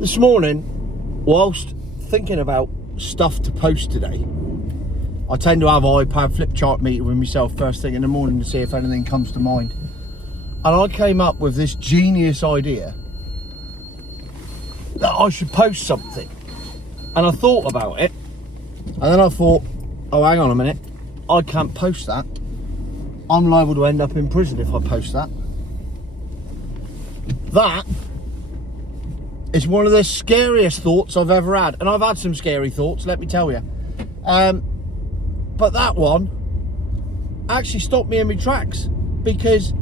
This morning, whilst thinking about stuff to post today, I tend to have an iPad flip chart meeting with myself first thing in the morning to see if anything comes to mind. And I came up with this genius idea that I should post something. And I thought about it, and then I thought, oh, hang on a minute, I can't post that. I'm liable to end up in prison if I post that. That is one of the scariest thoughts I've ever had. And I've had some scary thoughts, let me tell you. But that one actually stopped me in my tracks, because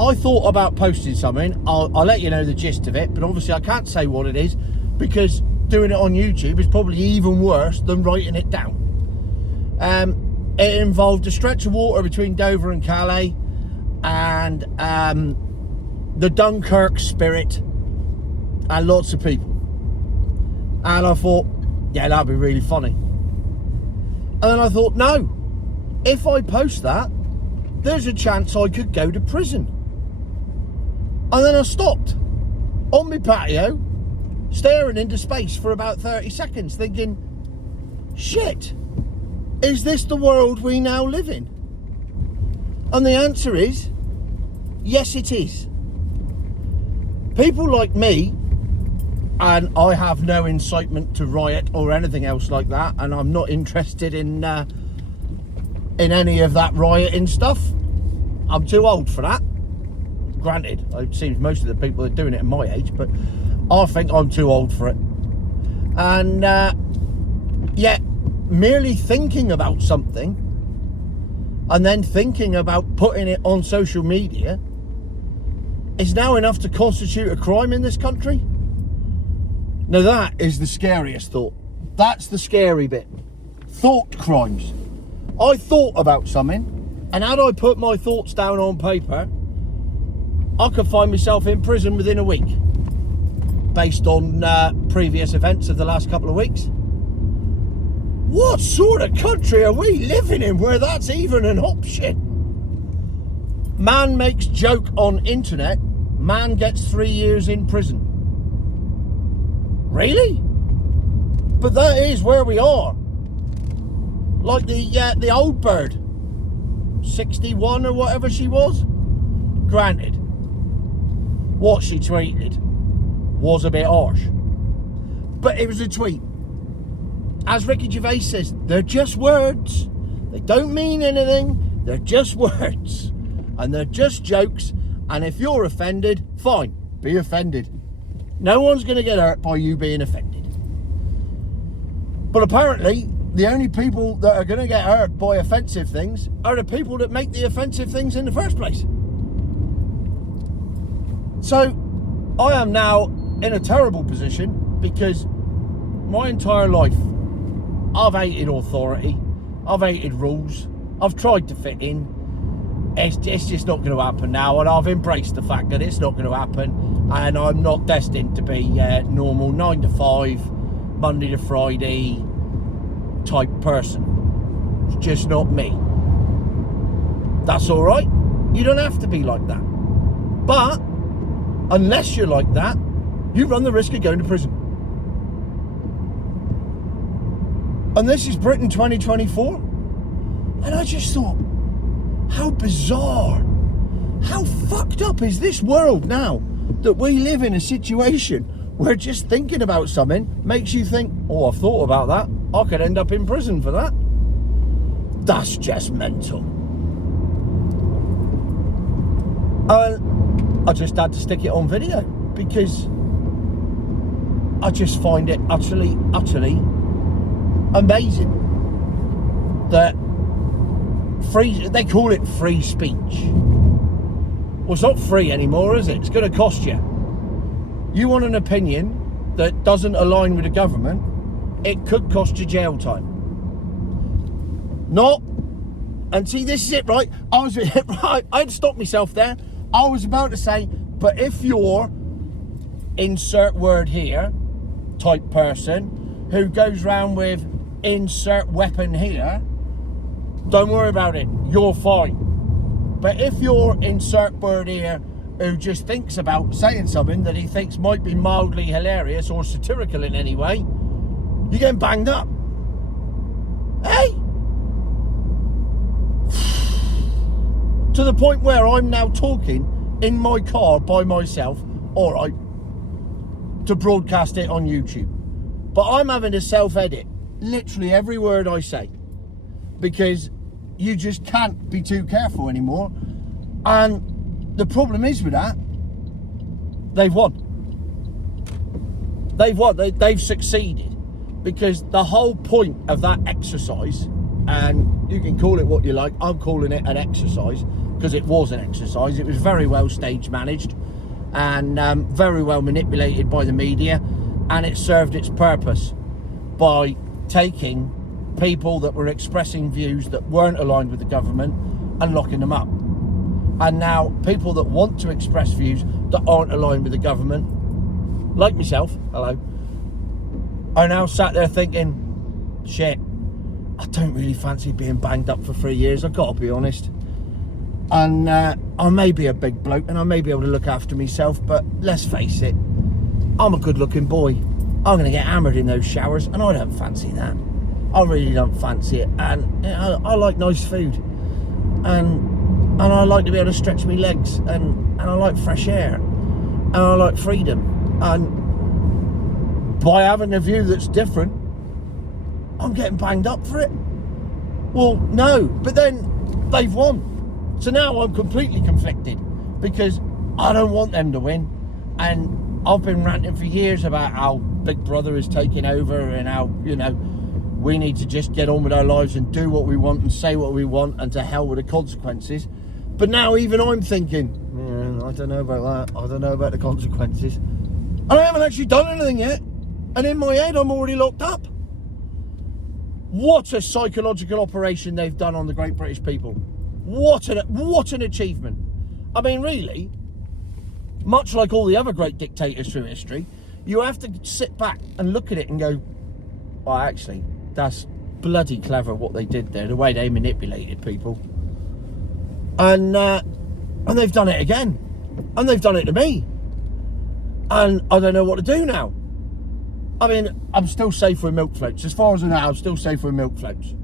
I thought about posting something. I'll let you know the gist of it, but obviously I can't say what it is, because doing it on YouTube is probably even worse than writing it down. It involved a stretch of water between Dover and Calais, and the Dunkirk spirit, and lots of people. And I thought, yeah, that'd be really funny. And then I thought, no, if I post that, there's a chance I could go to prison. And then I stopped on my patio, staring into space for about 30 seconds, thinking, shit, is this the world we now live in? And the answer is, yes, it is. People like me, and I have no incitement to riot or anything else like that, and I'm not interested in any of that rioting stuff. I'm too old for that. Granted, it seems most of the people are doing it at my age, but I think I'm too old for it. And yet, merely thinking about something and then thinking about putting it on social media is now enough to constitute a crime in this country. Now that is the scariest thought. That's the scary bit. Thought crimes. I thought about something, and had I put my thoughts down on paper, I could find myself in prison within a week, based on previous events of the last couple of weeks. What sort of country are we living in where that's even an option? Man makes joke on internet, man gets 3 years in prison. Really? But that is where we are. Like the old bird, 61 or whatever she was. Granted, what she tweeted was a bit harsh, but it was a tweet. As Ricky Gervais says, they're just words. They don't mean anything. They're just words, and they're just jokes. And if you're offended, fine, be offended. No one's going to get hurt by you being offended. But apparently, the only people that are going to get hurt by offensive things are the people that make the offensive things in the first place. So, I am now in a terrible position, because my entire life, I've hated authority, I've hated rules, I've tried to fit in. It's just not going to happen now, and I've embraced the fact that it's not going to happen, and I'm not destined to be normal 9 to 5, Monday to Friday type person. It's just not me. That's all right. You don't have to be like that. But unless you're like that, you run the risk of going to prison. And this is Britain 2024. And I just thought, how bizarre, how fucked up is this world now, that we live in a situation where just thinking about something makes you think, oh, I've thought about that, I could end up in prison for that. That's just mental. I just had to stick it on video, because I just find it utterly amazing that they call it free speech. Well, it's not free anymore, is it? It's going to cost you. You want an opinion that doesn't align with the government, it could cost you jail time. Not, and see, this is it, right? I had to stop myself there. I was about to say, but if you're insert word here type person who goes round with insert weapon here, don't worry about it, you're fine. But if you're insert word here who just thinks about saying something that he thinks might be mildly hilarious or satirical in any way, you're getting banged up. Hey? To the point where I'm now talking in my car by myself, alright, to broadcast it on YouTube. But I'm having to self-edit literally every word I say, because you just can't be too careful anymore. And the problem is with that, they've won. They've succeeded, because the whole point of that exercise, and you can call it what you like, I'm calling it an exercise because it was an exercise. It was very well stage managed and very well manipulated by the media, and it served its purpose by taking people that were expressing views that weren't aligned with the government and locking them up. And now people that want to express views that aren't aligned with the government, like myself, hello, are now sat there thinking, shit, I don't really fancy being banged up for 3 years, I've got to be honest. And I may be a big bloke and I may be able to look after myself, but let's face it, I'm a good looking boy. I'm going to get hammered in those showers, and I don't fancy that. I really don't fancy it. And you know, I like nice food, and I like to be able to stretch my legs, and I like fresh air, and I like freedom. And by having a view that's different, I'm getting banged up for it. Well, no, but then they've won. So now I'm completely conflicted, because I don't want them to win. And I've been ranting for years about how Big Brother is taking over, and how, you know, we need to just get on with our lives and do what we want and say what we want, and to hell with the consequences. But now even I'm thinking, I don't know about that. I don't know about the consequences. And I haven't actually done anything yet. And in my head, I'm already locked up. What a psychological operation they've done on the great British people. What an achievement. I mean, really, much like all the other great dictators through history, you have to sit back and look at it and go, well, actually, that's bloody clever what they did there, the way they manipulated people. And they've done it again. And they've done it to me. And I don't know what to do now. I mean, I'm still safe with milk floats. As far as I know, I'm still safe with milk floats.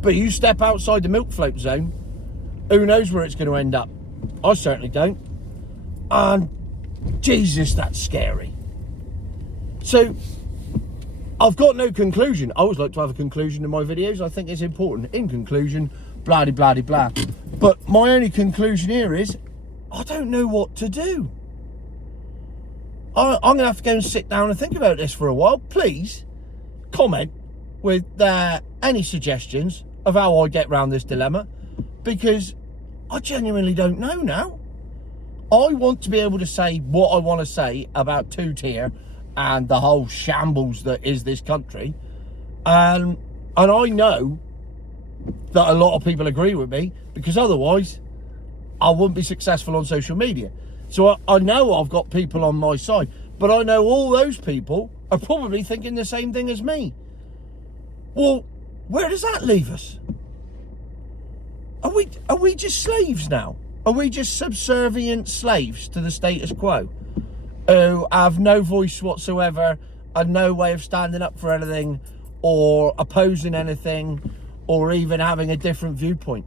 But you step outside the milk float zone, who knows where it's going to end up? I certainly don't. And Jesus, that's scary. So I've got no conclusion. I always like to have a conclusion in my videos. I think it's important. In conclusion, blah, blah, blah, blah. But my only conclusion here is, I don't know what to do. I'm going to have to go and sit down and think about this for a while. Please comment with any suggestions of how I get around this dilemma, because I genuinely don't know now. I want to be able to say what I want to say about two-tier and the whole shambles that is this country. And I know that a lot of people agree with me, because otherwise I wouldn't be successful on social media. So I know I've got people on my side, but I know all those people are probably thinking the same thing as me. Well, where does that leave us? Are we just slaves now? Are we just subservient slaves to the status quo, who have no voice whatsoever and no way of standing up for anything or opposing anything or even having a different viewpoint?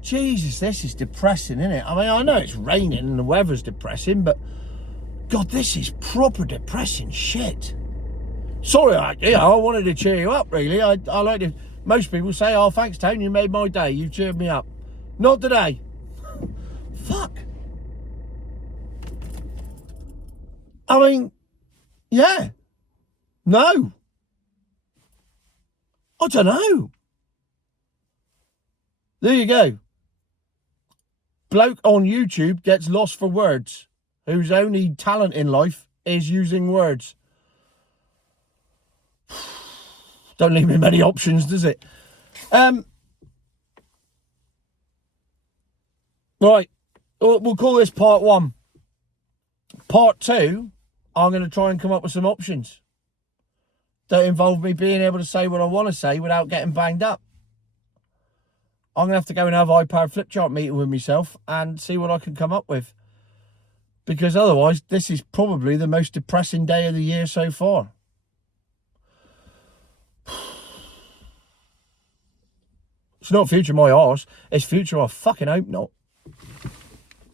Jesus, this is depressing, isn't it? I mean, I know it's raining and the weather's depressing, but God, this is proper depressing shit. Sorry, I wanted to cheer you up, really. I like to... Most people say, oh, thanks, Tone, you made my day. You cheered me up. Not today. Fuck. I mean, yeah. No. I don't know. There you go. Bloke on YouTube gets lost for words, whose only talent in life is using words. Don't leave me many options, does it? Right, we'll call this part 1. Part 2, I'm going to try and come up with some options that involve me being able to say what I want to say without getting banged up. I'm going to have to go and have a high-powered flip chart meeting with myself and see what I can come up with. Because otherwise, this is probably the most depressing day of the year so far. It's not future my arse. It's future I fucking hope not.